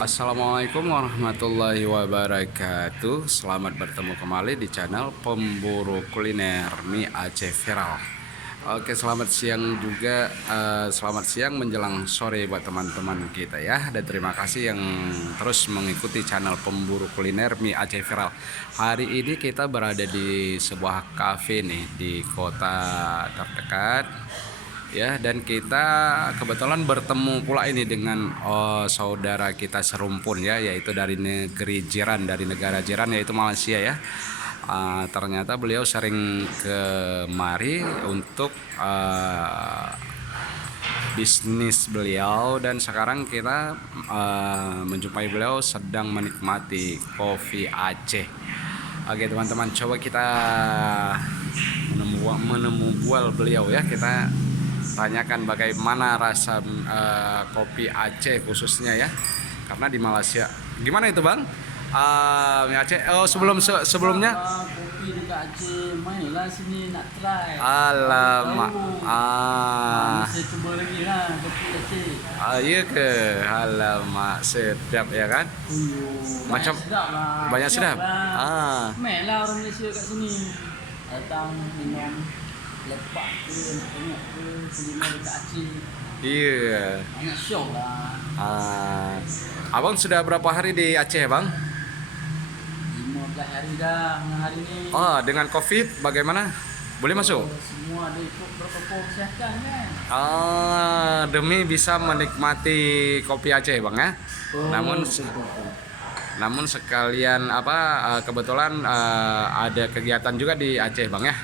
Assalamualaikum warahmatullahi wabarakatuh. Selamat bertemu kembali di channel Pemburu Kuliner Mie Aceh Viral. Oke, selamat siang juga. Selamat siang menjelang sore buat teman-teman kita ya. Dan terima kasih yang terus mengikuti channel Pemburu Kuliner Mie Aceh Viral. Hari ini kita berada di sebuah kafe nih di kota terdekat ya, dan kita kebetulan bertemu pula ini dengan saudara kita serumpun ya, yaitu dari negeri jiran, dari negara jiran yaitu Malaysia ya. Ternyata beliau sering kemari untuk bisnis beliau, dan sekarang kita menjumpai beliau sedang menikmati kopi Aceh. Oke teman-teman, coba kita menemui beliau ya. Kita tanyakan bagaimana rasa kopi Aceh khususnya ya, karena di Malaysia gimana itu bang, mie Aceh. Oh, sebelumnya Kopi dekat Aceh, mainlah sini nak try. alamak. Saya cuba lagi lah kopi Aceh. Iya ke, alamak sedap ya kan, macam Sedap lah. banyak sedap. Lah. Mainlah orang Malaysia kat sini. Datang minum lepak ke, nak tengok ke, kuliner dekat Aceh. Iya. Banyak syok lah. Abang sudah berapa hari di Aceh bang? 15 hari dah hari ni. Dengan COVID bagaimana? Boleh masuk? Semua ada ikut protokol kesihatan kan. Demi bisa menikmati kopi Aceh bang ya. Namun namun sekalian kebetulan ada kegiatan juga di Aceh bang ya.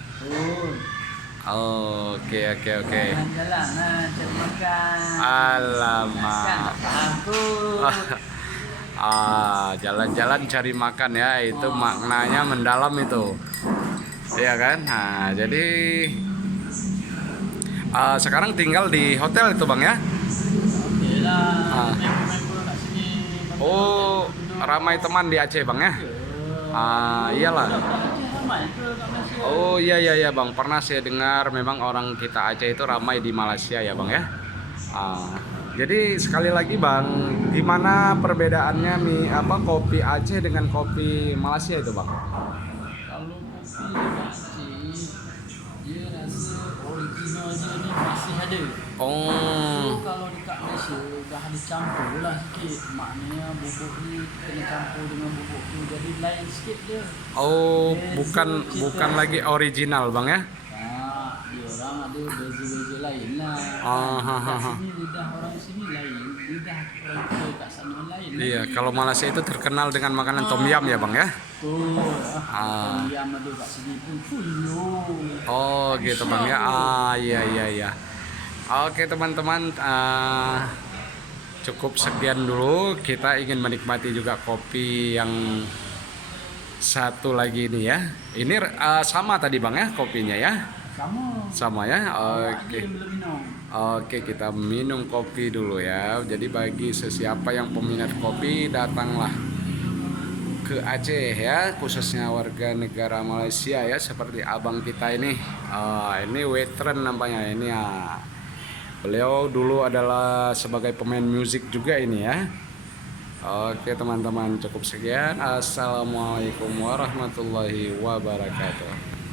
Oke. Jalan-jalan lah, cari makan. Alamak. Takut. Jalan-jalan cari makan ya, itu maknanya mendalam itu. Iya kan? Nah, jadi sekarang tinggal di hotel itu bang ya. Oke lah, member-member kat sini. Oh, ramai teman di Aceh bang ya. Iyalah. Ramai ke kat Malaysia? Oh iya bang, pernah saya dengar memang orang kita Aceh itu ramai di Malaysia ya bang ya. Jadi sekali lagi bang, gimana perbedaannya kopi Aceh dengan kopi Malaysia itu bang? Kalau kopi dekat Aceh, dia rasa originalnya ni masih ada. So, kalau dekat Malaysia dah ada campur lah sikit. Maknanya bubuk ni kena campur dengan bubuk tu, jadi lain sikit dia. Bukan lagi original bang ya? Dia orang ada beza-beza lain lah. Kat sini lidah orang sini lain, lidah orang kita kat sana lain. Iya, kalau Malaysia itu terkenal dengan makanan tom yum ya bang ya? Tom yum ada kat sini pun full. Gitu bang ya. Iya. Oke teman-teman, cukup sekian dulu. Kita ingin menikmati juga kopi yang satu lagi ini ya. Ini sama tadi bang ya kopinya ya? Sama ya. Oke, kita minum kopi dulu ya. Jadi bagi sesiapa yang peminat kopi, datanglah ke Aceh ya, khususnya warga negara Malaysia ya, seperti abang kita ini. Ini veteran nampaknya ini ya. Beliau dulu adalah sebagai pemain musik juga ini ya. Oke teman-teman, cukup sekian. Assalamualaikum warahmatullahi wabarakatuh.